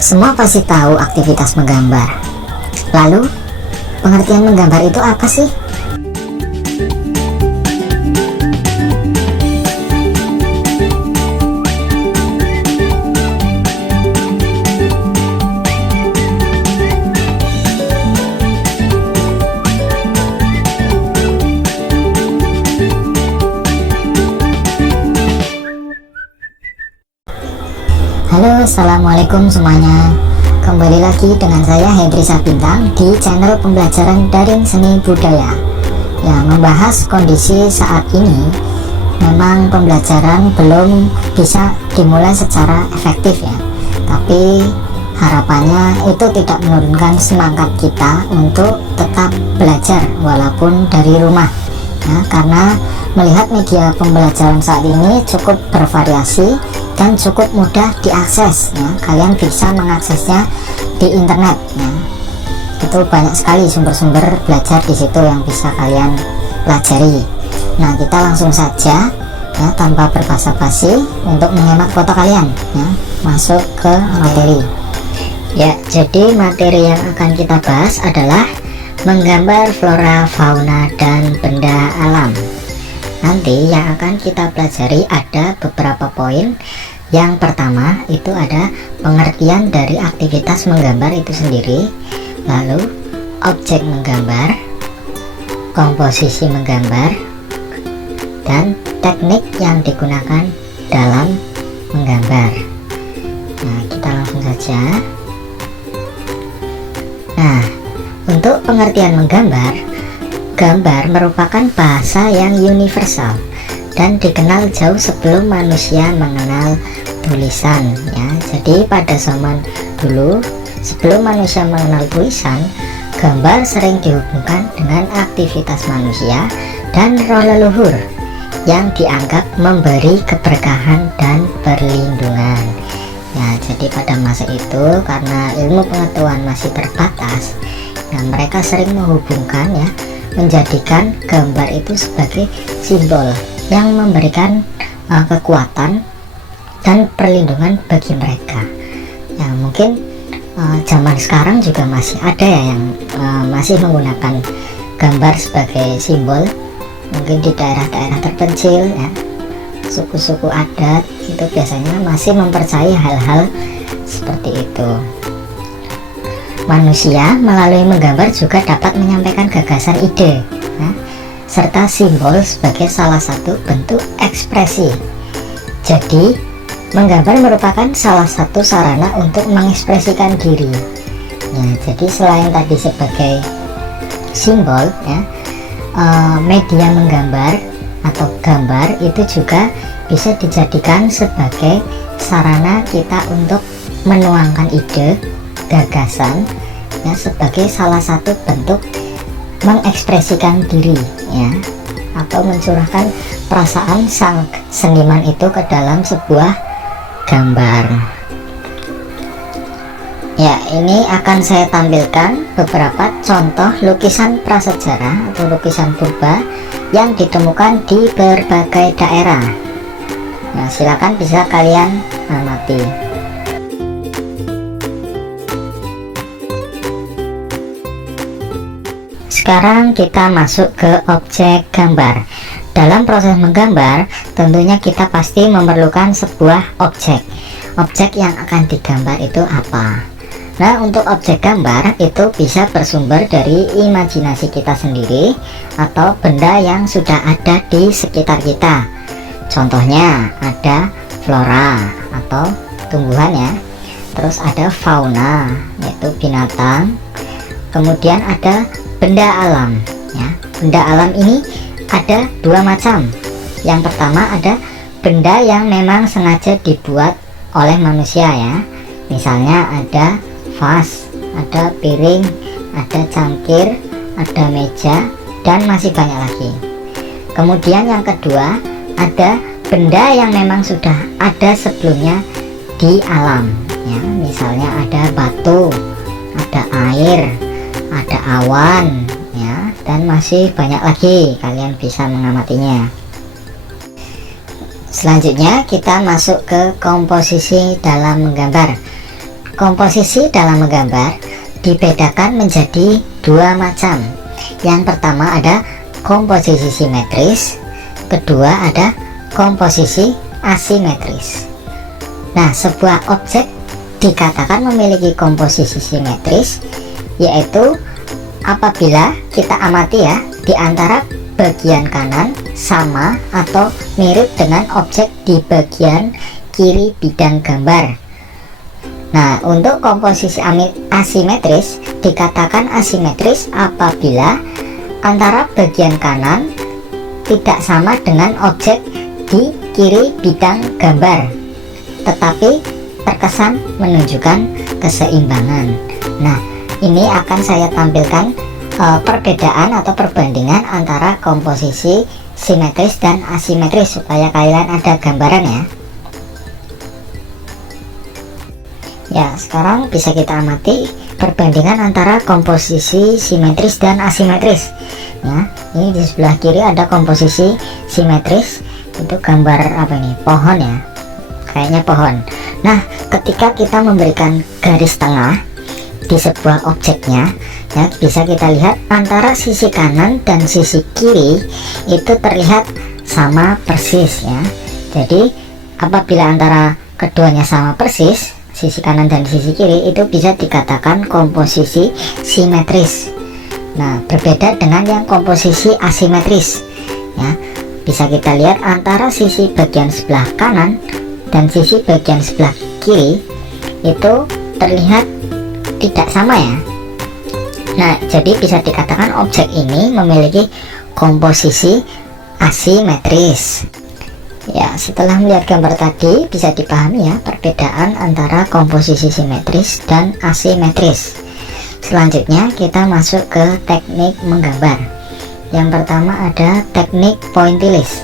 Semua pasti tahu aktivitas menggambar. Lalu, pengertian menggambar itu apa sih? Halo, assalamualaikum semuanya. Kembali lagi dengan saya Hendri Sabintang di channel pembelajaran daring seni budaya yang membahas kondisi saat ini. Memang pembelajaran belum bisa dimulai secara efektif ya, tapi harapannya itu tidak menurunkan semangat kita untuk tetap belajar walaupun dari rumah ya, karena melihat media pembelajaran saat ini cukup bervariasi dan cukup mudah diakses ya. Kalian bisa mengaksesnya di internet ya. Itu banyak sekali sumber-sumber belajar di situ yang bisa kalian pelajari. Nah, kita langsung saja ya, tanpa berbasa-basi untuk menghemat foto kalian ya, masuk ke materi. Ya, jadi materi yang akan kita bahas adalah menggambar flora, fauna, dan benda alam. Nanti yang akan kita pelajari ada beberapa poin. Yang pertama itu ada pengertian dari aktivitas menggambar itu sendiri, lalu objek menggambar, komposisi menggambar, dan teknik yang digunakan dalam menggambar. Nah, kita langsung saja. Nah, untuk pengertian menggambar, gambar merupakan bahasa yang universal dan dikenal jauh sebelum manusia mengenal tulisan ya. Jadi pada zaman dulu, sebelum manusia mengenal tulisan, gambar sering dihubungkan dengan aktivitas manusia dan roh leluhur yang dianggap memberi keberkahan dan perlindungan ya. Jadi pada masa itu, karena ilmu pengetahuan masih terbatas, nah mereka sering menghubungkan ya, menjadikan gambar itu sebagai simbol yang memberikan kekuatan dan perlindungan bagi mereka. Ya, mungkin zaman sekarang juga masih ada ya yang masih menggunakan gambar sebagai simbol. Mungkin di daerah-daerah terpencil ya, suku-suku adat itu biasanya masih mempercayai hal-hal seperti itu. Manusia melalui menggambar juga dapat menyampaikan gagasan ide ya, serta simbol sebagai salah satu bentuk ekspresi. Jadi, menggambar merupakan salah satu sarana untuk mengekspresikan diri. Ya, jadi selain tadi sebagai simbol, ya, media menggambar atau gambar itu juga bisa dijadikan sebagai sarana kita untuk menuangkan ide, gagasan, ya, sebagai salah satu bentuk mengekspresikan diri ya, atau mencurahkan perasaan sang seniman itu ke dalam sebuah gambar. Ya, ini akan saya tampilkan beberapa contoh lukisan prasejarah atau lukisan purba yang ditemukan di berbagai daerah. Nah, silakan bisa kalian amati. Sekarang kita masuk ke objek gambar. Dalam proses menggambar, tentunya kita pasti memerlukan sebuah objek. Objek yang akan digambar itu apa? Nah, untuk objek gambar itu bisa bersumber dari imajinasi kita sendiri atau benda yang sudah ada di sekitar kita. Contohnya ada flora atau tumbuhan ya. Terus ada fauna, yaitu binatang. Kemudian ada benda alam ya. Benda alam ini ada dua macam. Yang pertama ada benda yang memang sengaja dibuat oleh manusia ya. Misalnya ada vas, ada piring, ada cangkir, ada meja, dan masih banyak lagi. Kemudian yang kedua ada benda yang memang sudah ada sebelumnya di alam ya. Misalnya ada batu, ada air, ada awan ya, dan masih banyak lagi, kalian bisa mengamatinya. Selanjutnya kita masuk ke komposisi dalam menggambar. komposisi dalam menggambar dibedakan menjadi dua macam. Yang pertama ada komposisi simetris, kedua ada komposisi asimetris. Nah, sebuah objek dikatakan memiliki komposisi simetris yaitu apabila kita amati ya, di antara bagian kanan sama atau mirip dengan objek di bagian kiri bidang gambar. Nah, untuk komposisi asimetris dikatakan asimetris apabila antara bagian kanan tidak sama dengan objek di kiri bidang gambar, tetapi terkesan menunjukkan keseimbangan. Nah, ini akan saya tampilkan perbedaan atau perbandingan antara komposisi simetris dan asimetris supaya kalian ada gambaran ya. Ya, sekarang bisa kita amati perbandingan antara komposisi simetris dan asimetris. Ya, ini di sebelah kiri ada komposisi simetris, itu gambar apa ini? Pohon ya, kayaknya pohon. Nah, ketika kita memberikan garis tengah di sebuah objeknya, ya, bisa kita lihat antara sisi kanan dan sisi kiri itu terlihat sama persis ya. Jadi apabila antara keduanya sama persis, sisi kanan dan sisi kiri, itu bisa dikatakan komposisi simetris. Nah, berbeda dengan yang komposisi asimetris ya. Bisa kita lihat antara sisi bagian sebelah kanan dan sisi bagian sebelah kiri itu terlihat tidak sama ya. Nah, jadi bisa dikatakan objek ini memiliki komposisi asimetris. Ya, setelah melihat gambar tadi bisa dipahami ya perbedaan antara komposisi simetris dan asimetris. Selanjutnya kita masuk ke teknik menggambar. Yang pertama ada teknik pointillis.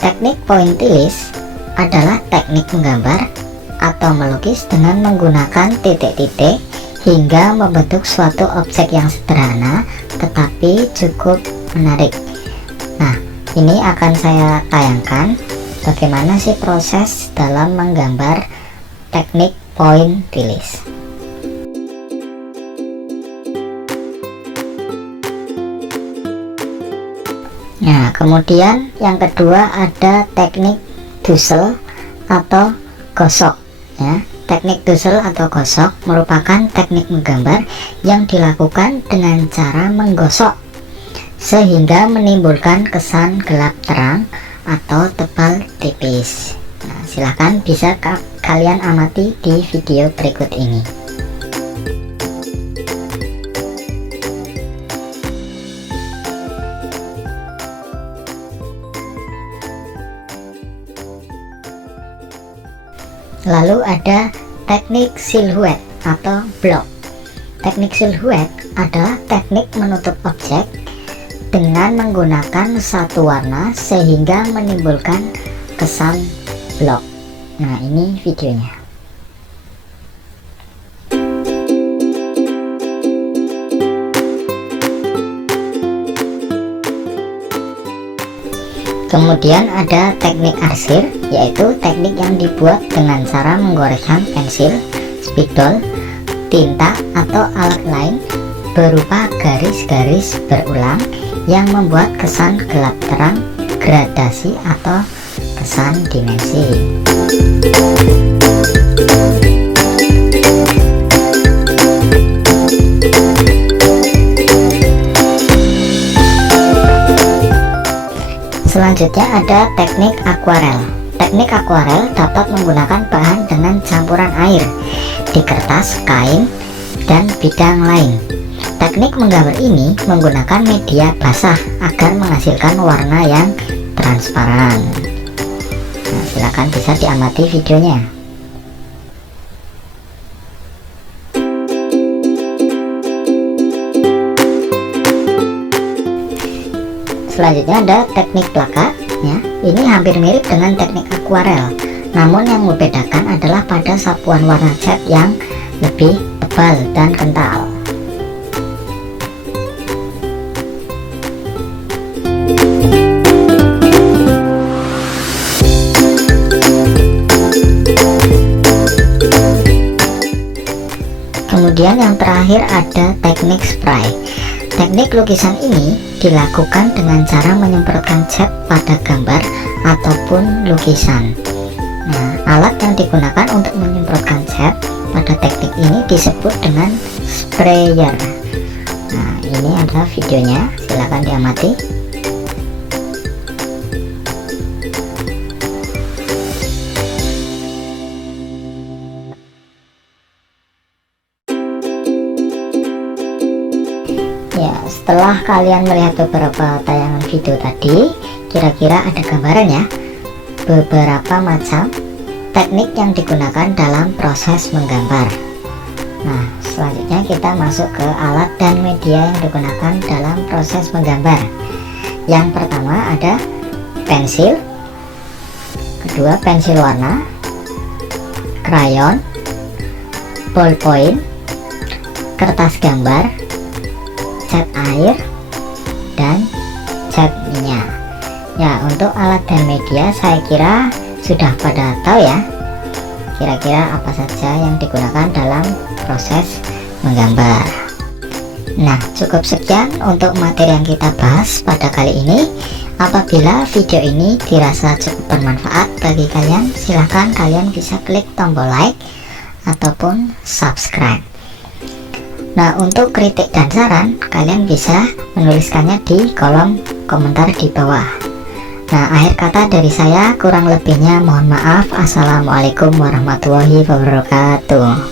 Teknik pointillis adalah teknik menggambar atau melukis dengan menggunakan titik-titik hingga membentuk suatu objek yang sederhana tetapi cukup menarik. Nah, ini akan saya tayangkan bagaimana sih proses dalam menggambar teknik pointillis. Nah, kemudian yang kedua ada teknik dusel atau gosok ya. Teknik dusel atau gosok merupakan teknik menggambar yang dilakukan dengan cara menggosok sehingga menimbulkan kesan gelap terang atau tebal tipis. Nah, silahkan bisa kalian amati di video berikut ini. Lalu ada teknik silhouette atau blok. Teknik silhouette adalah teknik menutup objek dengan menggunakan satu warna sehingga menimbulkan kesan blok. Nah, ini videonya. Kemudian ada teknik arsir, yaitu teknik yang dibuat dengan cara menggoreskan pensil, spidol, tinta atau alat lain berupa garis-garis berulang yang membuat kesan gelap terang, gradasi atau kesan dimensi. Selanjutnya ada teknik akuarel. Teknik akuarel dapat menggunakan bahan dengan campuran air di kertas, kain, dan bidang lain. Teknik menggambar ini menggunakan media basah agar menghasilkan warna yang transparan. Nah, silakan bisa diamati videonya. Selanjutnya ada teknik plakat ya. Ini hampir mirip dengan teknik akuarel, namun yang membedakan adalah pada sapuan warna cat yang lebih tebal dan kental. Kemudian yang terakhir ada teknik spray. Teknik lukisan ini dilakukan dengan cara menyemprotkan cat pada gambar ataupun lukisan. Nah, alat yang digunakan untuk menyemprotkan cat pada teknik ini disebut dengan sprayer. Nah, ini adalah videonya, silahkan diamati. Ya, setelah kalian melihat beberapa tayangan video tadi, kira-kira ada gambaran ya beberapa macam teknik yang digunakan dalam proses menggambar. Nah, selanjutnya kita masuk ke alat dan media yang digunakan dalam proses menggambar. Yang pertama ada pensil, kedua pensil warna, krayon, ballpoint, kertas gambar, cat air, dan cat minyak. Ya, untuk alat dan media saya kira sudah pada tahu ya kira-kira apa saja yang digunakan dalam proses menggambar. Nah, cukup sekian untuk materi yang kita bahas pada kali ini. Apabila video ini dirasa cukup bermanfaat bagi kalian, silahkan kalian bisa klik tombol like ataupun subscribe. Nah, untuk kritik dan saran kalian bisa menuliskannya di kolom komentar di bawah. Nah, akhir kata dari saya, kurang lebihnya mohon maaf. Assalamualaikum warahmatullahi wabarakatuh.